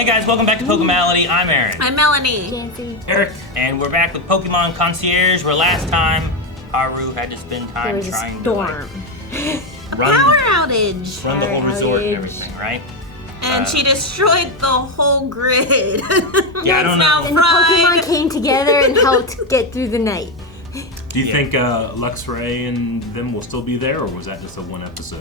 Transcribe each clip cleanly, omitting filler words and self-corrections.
Hey guys, welcome back to Pokemality. I'm Aaron. I'm Melanie. Janci. Eric. And we're back with Pokemon Concierge, where last time Haru had to spend time trying to a power outage. run the whole resort and everything, right? And she destroyed the whole grid. Yeah, I don't know. And the Pokemon came together and helped get through the night. Do you think Luxray and them will still be there, or was that just a one episode?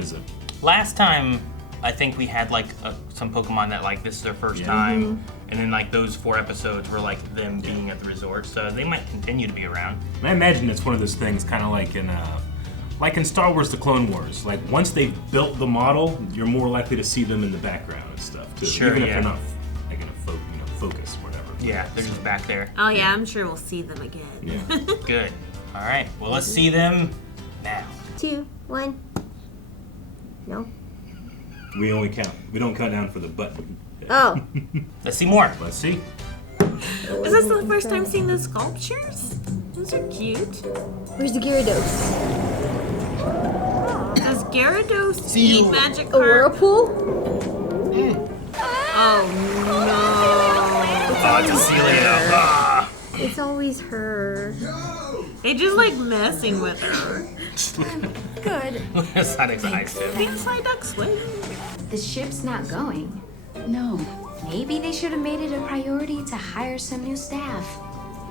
Visit? Last time, I think we had like some Pokemon that like this is their first time, and then like those 4 episodes were like them being at the resort, so they might continue to be around. And I imagine it's one of those things, kind of like in Star Wars: The Clone Wars. Like once they've built the model, you're more likely to see them in the background and stuff too, Sure, even if yeah. they're not like in a focus, or whatever. Yeah, they're just back there. Oh yeah, I'm sure we'll see them again. Yeah. Good. All right. Well, let's see them now. 2, 1. No. We only count. We don't count down for the button. Oh. Let's see more. Let's see. Is this the first time seeing the sculptures? Those are cute. Where's the Gyarados? Does Gyarados See eat you. magic A carp? whirlpool? Oh Oh, it's a Sealeo. Ah. It's always her. no. They just like messing with her. Good. Sonic's eyes too. The psyduck swing. The ship's not going. No. Maybe they should have made it a priority to hire some new staff.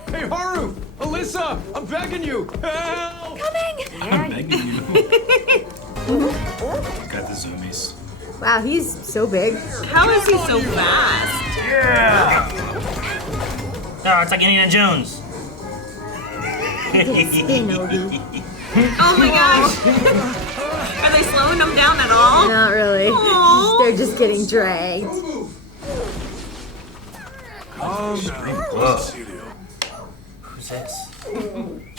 Hey, Haru! Alyssa! I'm begging you! Help! Coming! I'm begging you. Got the zoomies. Wow, he's so big. How is he so fast? Yeah. Oh, it's like Indiana Jones. Spin, Obi. Oh my gosh. Are they slowing them down at all? Not really. Aw. They're just getting dragged. Calm down. Whoa. Sealeo. Who's this?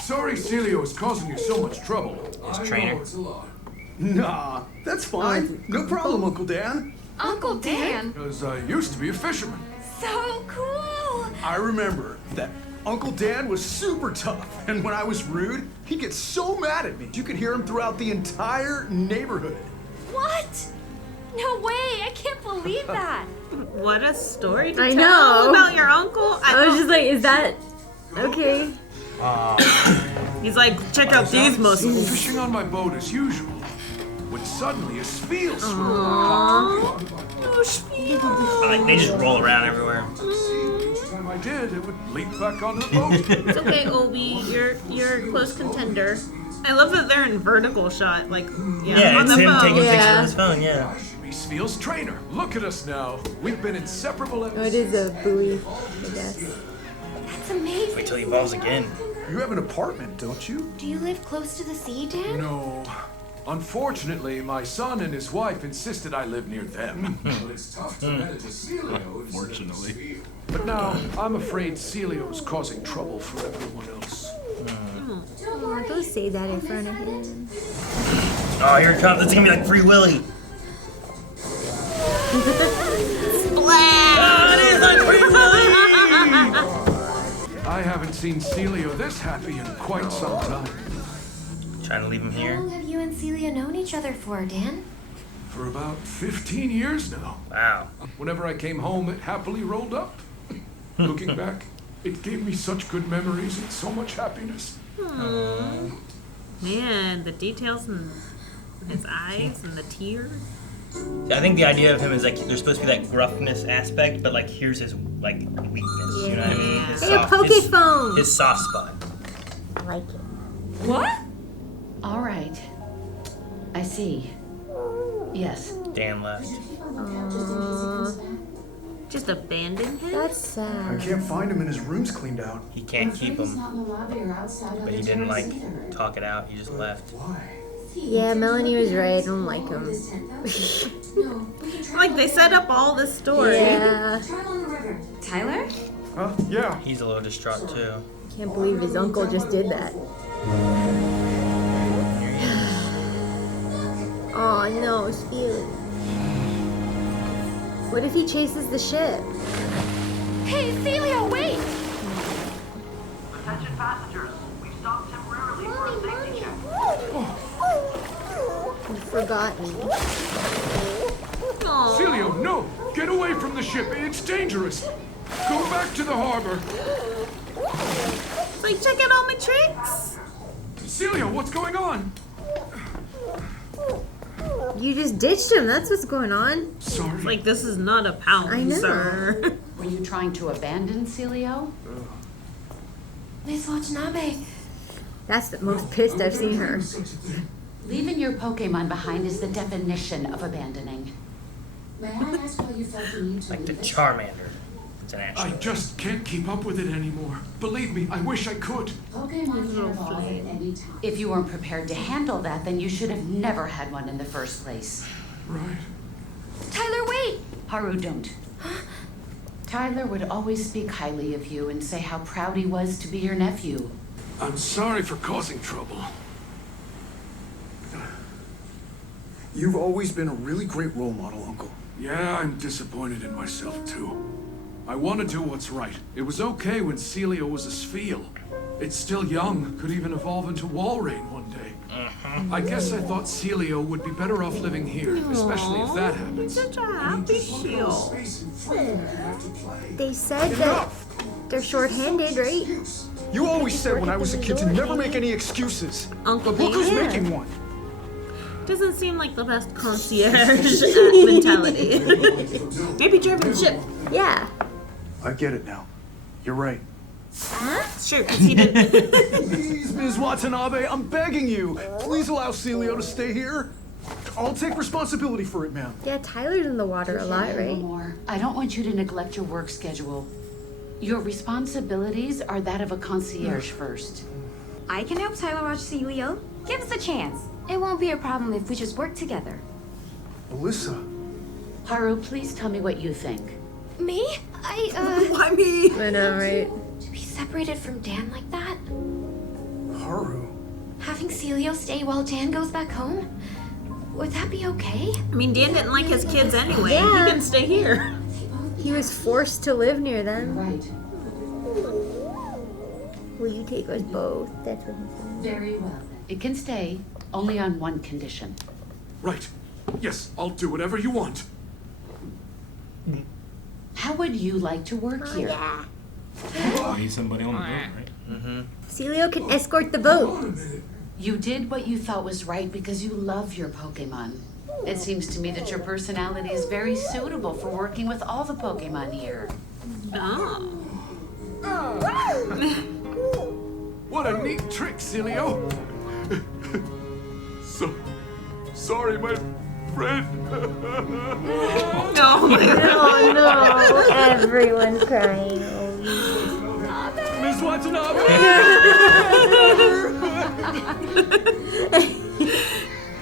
Sorry Sealeo is causing you so much trouble. His trainer. It's a lot. Nah, that's fine. No problem, Uncle Dan. Uncle Dan! Because I used to be a fisherman. So cool! I remember that Uncle Dan was super tough, and when I was rude, he'd get so mad at me. You could hear him throughout the entire neighborhood. What? No way! I can't believe that! What a story to I tell know. about your uncle. I was just like, is that okay? He's like, check out these muscles. Fishing on my boat as usual. When suddenly a spiel swirled my heart. Oh, Spiel. Like they just roll around everywhere. Each time I did, it would leap back onto the boat. It's okay, Obi. You're a close contender. I love that they're in vertical shot, like Yeah, on it's the him phone. taking a picture Yeah. of his phone. Yeah. I should be Spiel's trainer. Look at us now. We've been inseparable ever Oh, it is a buoy, I guess. That's amazing! Wait till he evolves again. You have an apartment, don't you? Do you live close to the sea, Dan? No. Unfortunately, my son and his wife insisted I live near them. Well, it's tough to manage a Sealeo. Unfortunately. But now, I'm afraid Sealeo's causing trouble for everyone else. Oh, don't say that in front of him. Oh, here it comes. It's gonna be like Free Willy. Splash! Oh, it is like Free Willy. I haven't seen Sealeo this happy in quite some time. Trying to leave him How here. long have you and Celia known each other for, Dan? For about 15 years now. Wow. Whenever I came home, it happily rolled up. Looking back, it gave me such good memories and so much happiness. Man, the details in his eyes and the tears. I think the idea of him is like there's supposed to be that gruffness aspect, but like here's his like weakness. You know what I mean? His Hey, a Pokephone! his soft spot. I like it. What? All right. I see. Yes. Dan left. Just abandon him? That's I sad. can't find him and his room's cleaned out. He can't keep him, but he didn't like talk it out. He just left. Why? Yeah, Melanie was right. I don't like him. Like they set up all this story. Yeah. Tyler? Yeah. He's a little distraught too. Can't believe his uncle just did that. Oh no, Spiel. What if he chases the ship? Hey, Celia, wait! Attention passengers, we've stopped temporarily for a safety check. You've forgotten. Sealeo, no! Get away from the ship. It's dangerous. Go back to the harbor. It's like, check out all my tricks. Sealeo, what's going on? You just ditched him. That's what's going on. Sorry. Like, this is not a pound, I know. sir. Were you trying to abandon Sealeo? Miss Watanabe. That's the most pissed I've seen her. Leaving your Pokemon behind is the definition of abandoning. May I ask why you felt the need to Like the leave it? Charmander. It's an I asteroid. just can't keep up with it anymore. Believe me, I wish I could. Pokemon can evolve at any time. If you weren't prepared to handle that, then you should have never had one in the first place. Right. Tyler, wait! Haru, don't. Tyler would always speak highly of you and say how proud he was to be your nephew. I'm sorry for causing trouble. You've always been a really great role model, Uncle. Yeah, I'm disappointed in myself too. I want to do what's right. It was okay when Sealeo was a Spheal. It's still young, could even evolve into Walrein one day. I guess I thought Sealeo would be better off living here, especially if that happens. Such a happy shield. They said that they're short-handed, right? You always said when I was a kid to never make any excuses. Uncle But look who's Dan. making one. Doesn't seem like the best concierge mentality. Maybe driving the ship. Yeah. I get it now. You're right. Sure, because he did. Please, Ms. Watanabe, I'm begging you. Please allow Sealeo to stay here. I'll take responsibility for it, ma'am. Yeah, Tyler's in the water a lot, right? More. I don't want you to neglect your work schedule. Your responsibilities are that of a concierge first. I can help Tyler watch Sealeo. Give us a chance. It won't be a problem if we just work together. Alyssa. Haru, please tell me what you think. Me? Why me? I know, right? To be separated from Dan like that? Haru. Having Sealeo stay while Dan goes back home? Would that be okay? I mean, Dan didn't like his kids anyway. Yeah. He can stay here. He was forced to live near them. Right. Will you take us both? That's what he said. Very well. It can stay, only on one condition. Right. Yes, I'll do whatever you want. How would you like to work here? Yeah. Need somebody on the boat, right? Sealeo can escort the boat. You did what you thought was right because you love your Pokemon. It seems to me that your personality is very suitable for working with all the Pokemon here. Oh. What a neat trick, Sealeo. Sorry, my friend. No. Oh no, everyone's crying. Ms. Watanabe!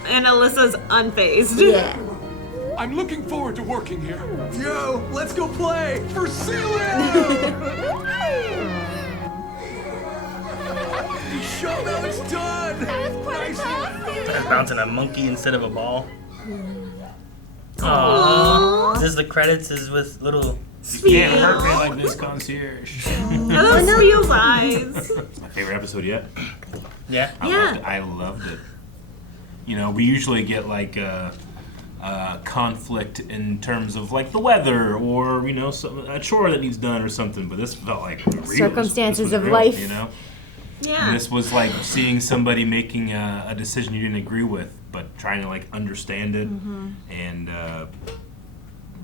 And Alyssa's unfazed. Yeah. I'm looking forward to working here. Yo, let's go play for Sealeo! Show them it's done! That's bouncing a monkey instead of a ball. Aww. This is the credits is with little. Can't hurt me like this, concierge. I love Spiel's eyes. It's my favorite episode yet. Yeah. I loved it. You know, we usually get like a conflict in terms of like the weather or, you know, a chore that needs done or something, but this felt like real. Circumstances this was of real, life. You know? Yeah. And this was like seeing somebody making a decision you didn't agree with, but trying to like understand it and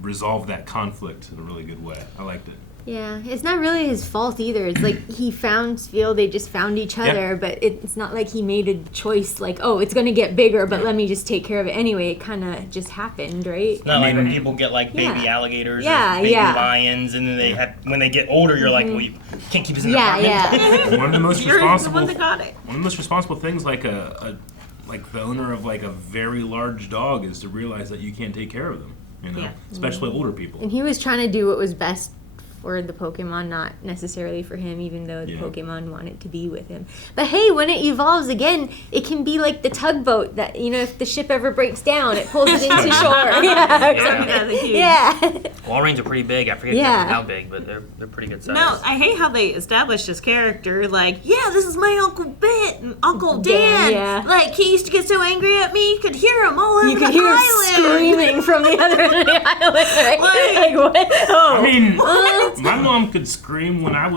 resolve that conflict in a really good way. I liked it. Yeah, it's not really his fault either. It's like he found Spiel, they just found each other, but it's not like he made a choice like, oh, it's going to get bigger, but let me just take care of it anyway. It kind of just happened, right? It's not like when people get like baby alligators Yeah, or baby yeah. lions, and then they have when they get older, you're like, well, you can't keep this in the Yeah, apartment. yeah. One of the most You're the responsible one that got it. One of the most responsible things, like like the owner of like a very large dog, is to realize that you can't take care of them. You know, Yeah. especially older people. And he was trying to do what was best for the Pokemon, not necessarily for him, even though the Yeah. Pokemon want it to be with him. But hey, when it evolves again, it can be like the tugboat that, if the ship ever breaks down, it pulls it into shore. Yeah. Walreins are pretty big. I forget Yeah. exactly how big, but they're pretty good size. No, I hate how they established his character. Like, yeah, this is my Uncle Dan. Yeah. Like, he used to get so angry at me, you could hear him all over You the could hear him island. screaming from the other end of the island, right? Like what? Oh. I mean, my mom could scream when I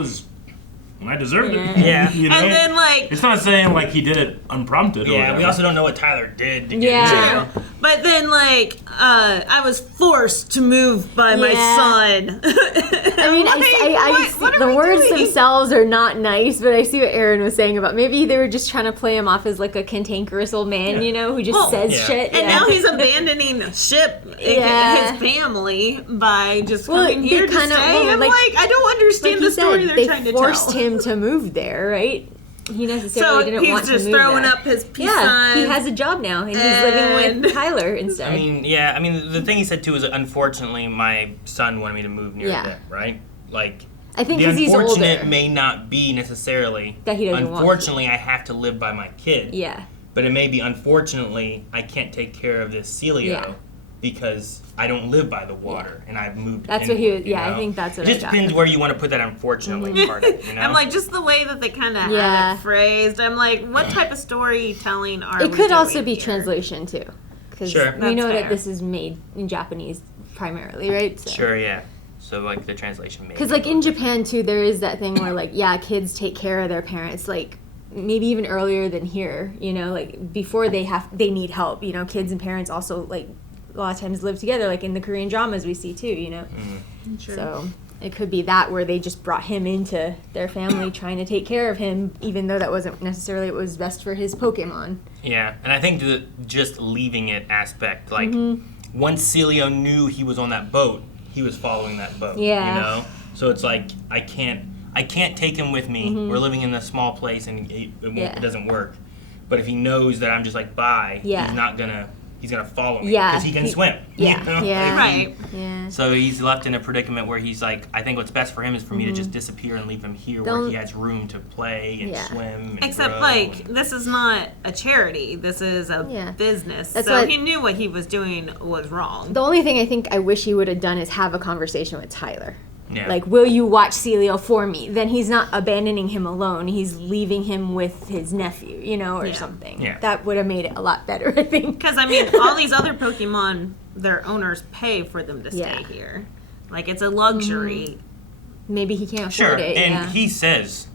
deserved it. Yeah. You know? And then, like, It's not saying like he did it unprompted. Or Yeah, whatever. we also don't know what Tyler did. To Yeah. Get but then, like, I was forced to move by my son. I mean, the words themselves are not nice, but I see what Aaron was saying about maybe they were just trying to play him off as like a cantankerous old man, who just says shit. And now he's abandoning ship, his family, by just coming here to stay. I'm like, I don't understand the story they're trying to tell. They forced him to move there, right? He necessarily didn't want to move he's just throwing there. up his peace sign. He has a job now, and he's living with Tyler instead. I mean, the thing he said too is, unfortunately, my son wanted me to move near them, right? Like, I think the because he's older. unfortunate may not be necessarily that he doesn't want. Unfortunately, I have to live by my kid. Yeah. But it may be, unfortunately, I can't take care of this Sealeo because I don't live by the water and I've moved. That's inward, what he was. you Yeah, know? I think that's what It just I got. depends where you want to put that unfortunately part of it, you know? I'm like, just the way that they kind of have it phrased. I'm like, what type of storytelling are we It could also doing be here? translation too, because Sure. we That's know fair. that this is made in Japanese primarily, right? So. Sure, yeah. So, like, the translation may Because, like, in Japan, too, there is that thing where, like, kids take care of their parents, like, maybe even earlier than here, like, before they need help, kids and parents also, like, a lot of times live together, like in the Korean dramas we see, too, Sure. So, it could be that where they just brought him into their family trying to take care of him, even though that wasn't necessarily what was best for his Pokemon. Yeah, and I think the just leaving it aspect, like, once Sealeo knew he was on that boat, he was following that boat. Yeah. So it's like I can't take him with me. We're living in a small place and it doesn't work. But if he knows that I'm just like bye, he's gonna follow me because he can swim. Yeah. You know? Yeah. Right. Yeah. So he's left in a predicament where he's like, I think what's best for him is for me to just disappear and leave him here where he has room to play and swim. And Except, grow. like, this is not a charity. This is a business. That's so what- he knew what he was doing was wrong. The only thing I think I wish he would have done is have a conversation with Tyler. Yeah. Like, will you watch Sealeo for me? Then he's not abandoning him alone. He's leaving him with his nephew, or something. Yeah. That would have made it a lot better, I think. Because, I mean, all these other Pokemon, their owners pay for them to stay here. Like, it's a luxury. Maybe he can't Sure, afford it. and he says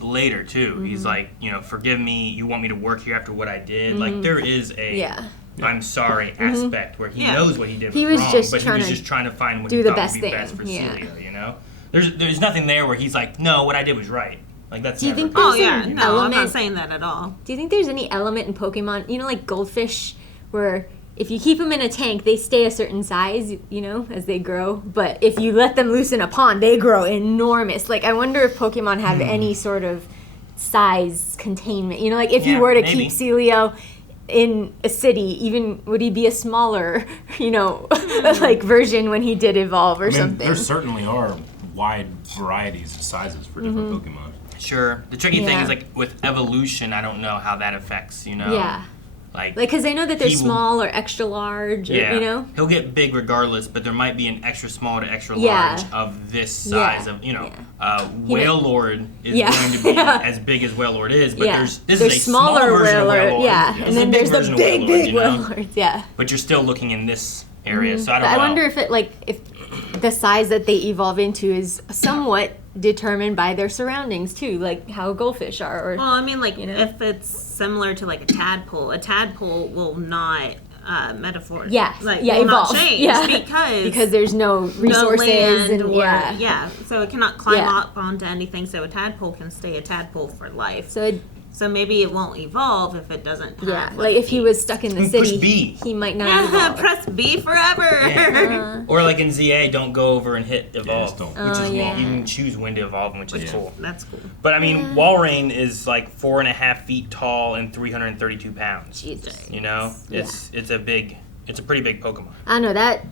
later too. He's like, forgive me. You want me to work here after what I did? Like, there is a I'm sorry aspect where he knows what he did He was was wrong, just but he trying was to just trying to find what do he the thought best would be thing. best for Yeah. Sealeo. There's nothing there where he's like, no, what I did was right. Like, that's Do you never think been. Oh, there's yeah. an No, I'm element? not saying that at all. Do you think there's any element in Pokemon, like goldfish, where if you keep them in a tank, they stay a certain size, as they grow. But if you let them loose in a pond, they grow enormous. Like, I wonder if Pokemon have any sort of size containment. Like, if you were to maybe. keep Sealeo in a city, even would he be a smaller, like version when he did evolve or something? There certainly are wide varieties of sizes for different Pokemon. Sure. The tricky thing Yeah. is, like, with evolution, I don't know how that affects, Yeah. Like, because I know that they're he will- small or extra large, or, He'll get big regardless, but there might be an extra small to extra Yeah. large of this size of, might- Wailord is Yeah. going to be as big as Wailord is, but this there's is a smaller version of Wailord. yeah, This and is then a there's the version of big, Wailord, big you know? Wailords, yeah. But you're still looking in this area, so I But don't know. I wonder if if the size that they evolve into is somewhat determined by their surroundings too, like how goldfish are. Or Well, I mean, like, if it's similar to, like, a tadpole will not, will evolve. not change Yeah. because there's no resources land and so it cannot climb Yeah. up onto anything. So a tadpole can stay a tadpole for life. So So maybe it won't evolve if it doesn't have. yeah, what like it if he was stuck in the Push city, B. he might not evolve. Press B forever. Yeah. Or like in ZA, don't go over and hit evolve, just don't. which is yeah. you can choose when to evolve, which is cool. That's cool. But I mean, Walrein is like 4.5 feet tall and 332 pounds. Jesus. It's a pretty big Pokemon. I don't know, that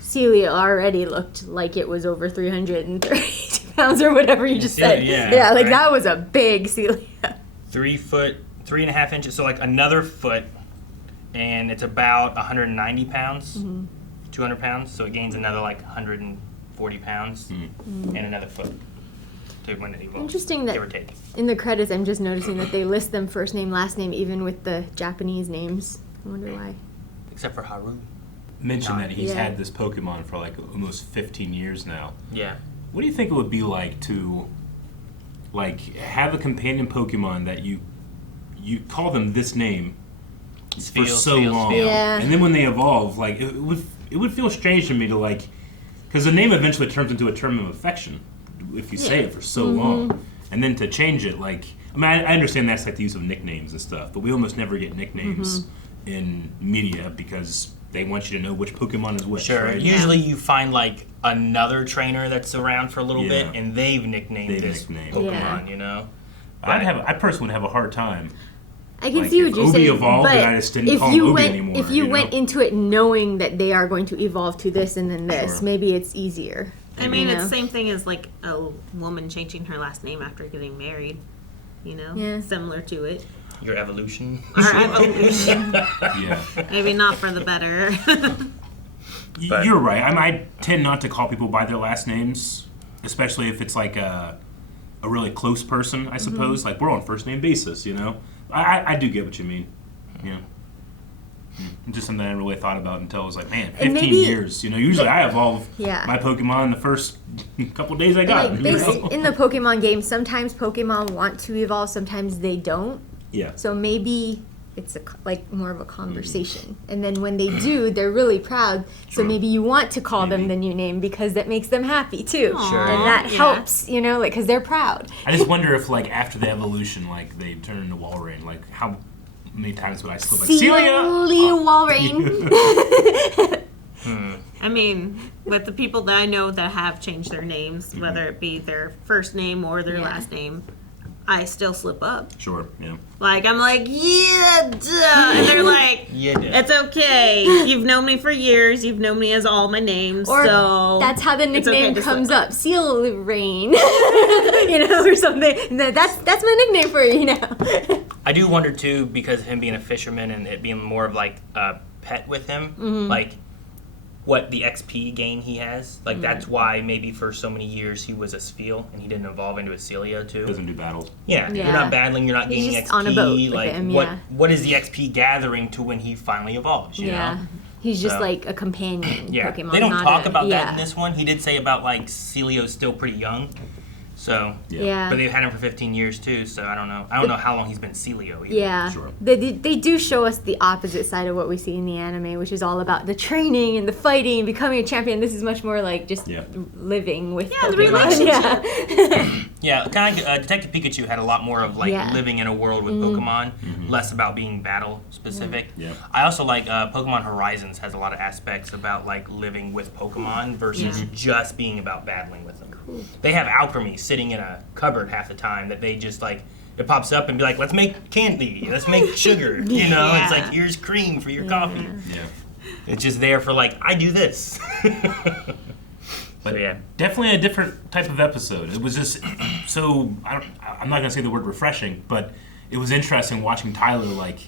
Celia already looked like it was over 330 pounds or whatever you just said. Yeah, like that was a big Celia. 3 foot, 3.5 inches, so like another foot, and it's about 190 pounds, 200 pounds, so it gains another like 140 pounds and another foot to when it evolves. Interesting that give or take. In the credits, I'm just noticing that they list them first name, last name, even with the Japanese names. I wonder why. Except for Haru. Mentioned that he's had this Pokemon for like almost 15 years now. Yeah. What do you think it would be like to like have a companion Pokemon that you call them this name for so long, and then when they evolve, like it would feel strange to me to like, because the name eventually turns into a term of affection if you say it for so long, and then to change it, like I mean I understand that's like the use of nicknames and stuff, but we almost never get nicknames in media because they want you to know which Pokemon is which. Sure. Right? Usually you find like another trainer that's around for a little bit, and they've nicknamed this Pokemon. You know. I personally would have a hard time. I can see what you're saying, evolved, but I just didn't call him Obi anymore, if you went into it knowing that they are going to evolve to this and then this, maybe it's easier. I mean, it's the same thing as like a woman changing her last name after getting married. You know, similar to it. Your evolution. Our evolution. Maybe not for the better. You're right. I tend not to call people by their last names, especially if it's like a really close person, I suppose. Like, we're on first name basis, you know? I do get what you mean. Yeah. Just something I never really thought about until I was like, man, 15 years. You know, usually I evolve my Pokemon the first couple days I got them. In the Pokemon game, sometimes Pokemon want to evolve, sometimes they don't. Yeah. So maybe it's like more of a conversation. And then when they do, they're really proud. So maybe you want to call them the new name because that makes them happy too. Sure. And that helps, you know, like because they're proud. I just wonder if like after the evolution, like they turn into Walrein, like how many times would I slip like Celia Walrein? I mean, with the people that I know that have changed their names, whether it be their first name or their last name, I still slip up. Sure, yeah. Like, I'm like, yeah, duh. And they're like, it's okay. You've known me for years. You've known me as all my names. Or so that's how the nickname comes up. Seal Rain. You know, or something. That's my nickname for you now. I do wonder, too, because of him being a fisherman and it being more of like a pet with him, like what the XP gain he has. Like, that's why maybe for so many years he was a Spheal and he didn't evolve into a Celia, too. Doesn't do battles. Yeah, you're not battling, you're not gaining just XP. on a boat with like, him, what is the XP gathering to when he finally evolves, you know? He's just like a companion Pokemon. They don't talk about that in this one. He did say about, like, Celio's still pretty young. So, but they've had him for 15 years too, so I don't know. I don't know how long he's been Celio either. Yeah. Sure. They do show us the opposite side of what we see in the anime, which is all about the training and the fighting and becoming a champion. This is much more like just living with Pokemon. The relationship. Yeah, kind of. Detective Pikachu had a lot more of like living in a world with Pokemon, less about being battle specific. Yeah. I also like Pokemon Horizons has a lot of aspects about like living with Pokemon versus just being about battling with them. Cool. They have alchemy sitting in a cupboard half the time that they just like, it pops up and be like, let's make candy, let's make sugar, you know? It's like, here's cream for your coffee. Yeah. It's just there for like, I do this. But definitely a different type of episode. It was just so, I'm not going to say the word refreshing, but it was interesting watching Tyler like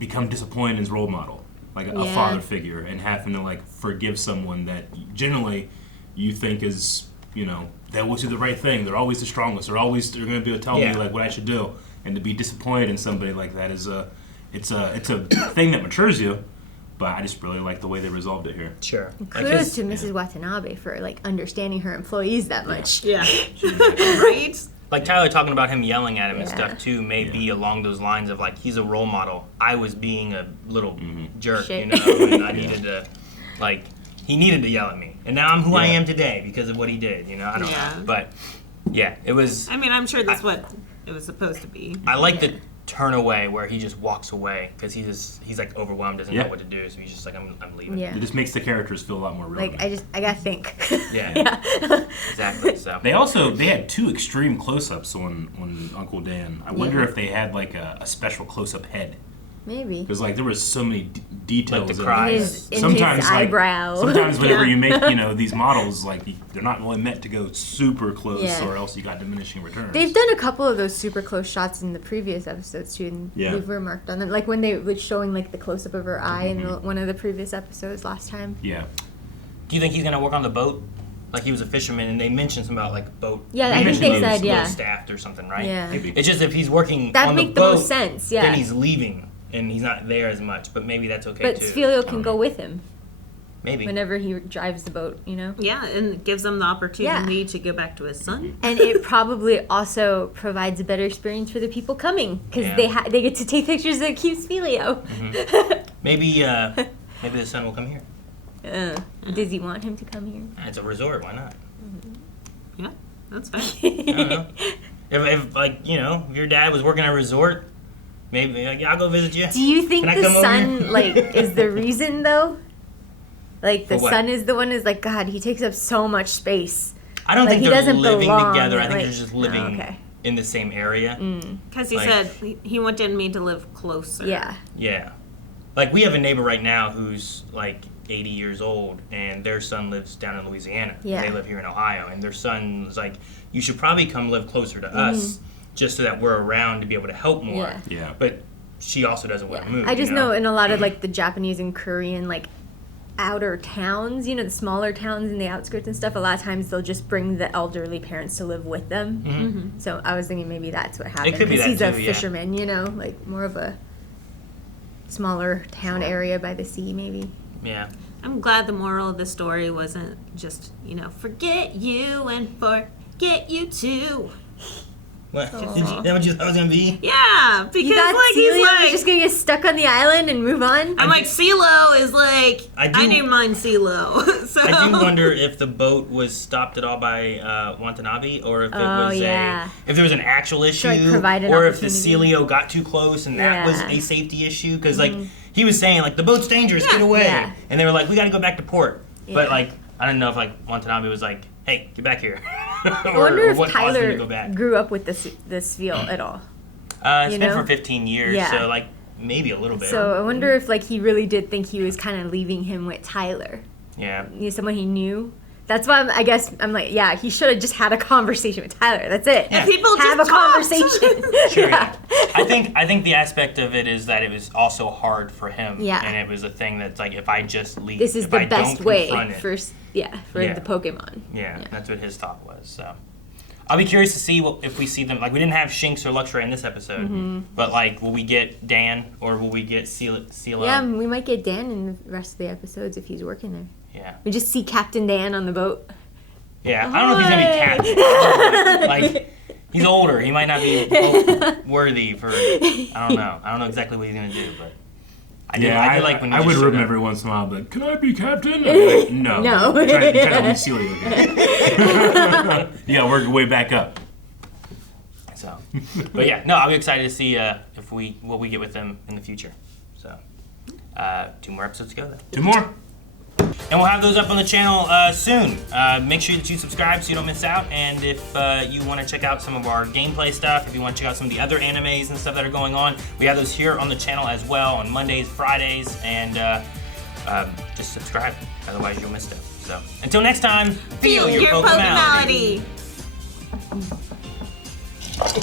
become disappointed in his role model, like a father figure, and having to like forgive someone that generally you think is, you know, they always do the right thing. They're always the strongest. They're going to be able to tell me like what I should do. And to be disappointed in somebody like that is it's a thing that matures you. But I just really like the way they resolved it here. Sure. Kudos to Mrs. Watanabe for like understanding her employees that much. Yeah. Right? Like Tyler talking about him yelling at him and stuff too may be along those lines of like, he's a role model. I was being a little jerk, you know, and I needed to like, he needed to yell at me. And now I'm who I am today because of what he did, you know? I don't know. But it was... I mean, I'm sure that's what it was supposed to be. I like the turn away where he just walks away because he's like overwhelmed, doesn't know what to do, so he's just like, I'm leaving. It just makes the characters feel a lot more real. Like, I gotta think. Exactly. So they had two extreme close-ups on Uncle Dan. I wonder if they had like a special close-up head. Maybe. Because like there was so many details. Like the cries. Sometimes his eyebrow. Sometimes whenever you make these models, like they're not really meant to go super close, or else you got diminishing returns. They've done a couple of those super close shots in the previous episodes too, and we've remarked on them. Like when they were showing like the close up of her eye in one of the previous episodes last time. Yeah. Do you think he's gonna work on the boat? Like he was a fisherman, and they mentioned something about like boat. Yeah, I think they said staffed or something, right? Yeah. Maybe. It's just if he's working that on the make boat, the most sense. Yeah. Then he's leaving. And he's not there as much, but maybe that's okay too. But too. Sealeo can go with him. Maybe. Whenever he drives the boat, you know? Yeah, and it gives him the opportunity to go back to his son. And it probably also provides a better experience for the people coming, because they get to take pictures that keep Sealeo. Maybe the son will come here. Does he want him to come here? It's a resort, why not? Yeah, that's fine. I don't know. If like, if your dad was working at a resort, maybe like, I'll go visit you. Do you think the son like is the reason though? Like the son is the one who's like, God, he takes up so much space. I don't think they're living together. I think like, they're just living in the same area. Because he said he wanted me to live closer. Yeah. Yeah. Like we have a neighbor right now who's like 80 years old, and their son lives down in Louisiana. Yeah. They live here in Ohio, and their son was like, you should probably come live closer to us, just so that we're around to be able to help more. Yeah. But she also doesn't want to move. I just know in a lot of like the Japanese and Korean like outer towns, the smaller towns in the outskirts and stuff, a lot of times they'll just bring the elderly parents to live with them. So I was thinking maybe that's what happened. It could be that he's too, a fisherman, like more of a smaller town area by the sea, maybe. Yeah. I'm glad the moral of the story wasn't just, forget you and forget you too. What? Is that what you thought it was gonna be? Yeah, because he's like just gonna get stuck on the island and move on. I'm like Sealeo is like I named mine Sealeo. So I do wonder if the boat was stopped at all by Watanabe, or if it was if there was an actual issue, or if the Sealeo got too close and that was a safety issue. Because like he was saying, like the boat's dangerous, get away, and they were like, we got to go back to port. But like I don't know if like Watanabe was like, hey, get back here. I wonder if Tyler grew up with this feel at all. It's been for 15 years, so like maybe a little bit. So I wonder if like he really did think he was kind of leaving him with Tyler. Yeah. Someone he knew. That's why I'm like, yeah, he should have just had a conversation with Tyler. That's it. Yeah. People have just a conversation. Sure. Yeah. I think the aspect of it is that it was also hard for him. Yeah. And it was a thing that's like, if I just leave, this is the best way for the Pokemon. Yeah, that's what his thought was. So I'll be curious to see if we see them. Like we didn't have Shinx or Luxray in this episode, but like, will we get Dan or will we get Sealeo? Yeah, we might get Dan in the rest of the episodes if he's working there. Yeah. We just see Captain Dan on the boat. Yeah, I don't know if he's gonna be captain. Like, he's older. He might not be boat worthy for. I don't know. I don't know exactly what he's gonna do, but I did like when I would room every once in a while, but can I be captain? Like, no. No. Try to be Sealeo again. You gotta work your way back up. So, but yeah, no, I'll be excited to see what we get with them in the future. So, 2 more episodes to go then. 2 more. And we'll have those up on the channel soon. Make sure that you subscribe so you don't miss out. And if you want to check out some of our gameplay stuff, if you want to check out some of the other animes and stuff that are going on, we have those here on the channel as well on Mondays, Fridays, and just subscribe. Otherwise, you'll miss stuff. So until next time, feel your Pokemality.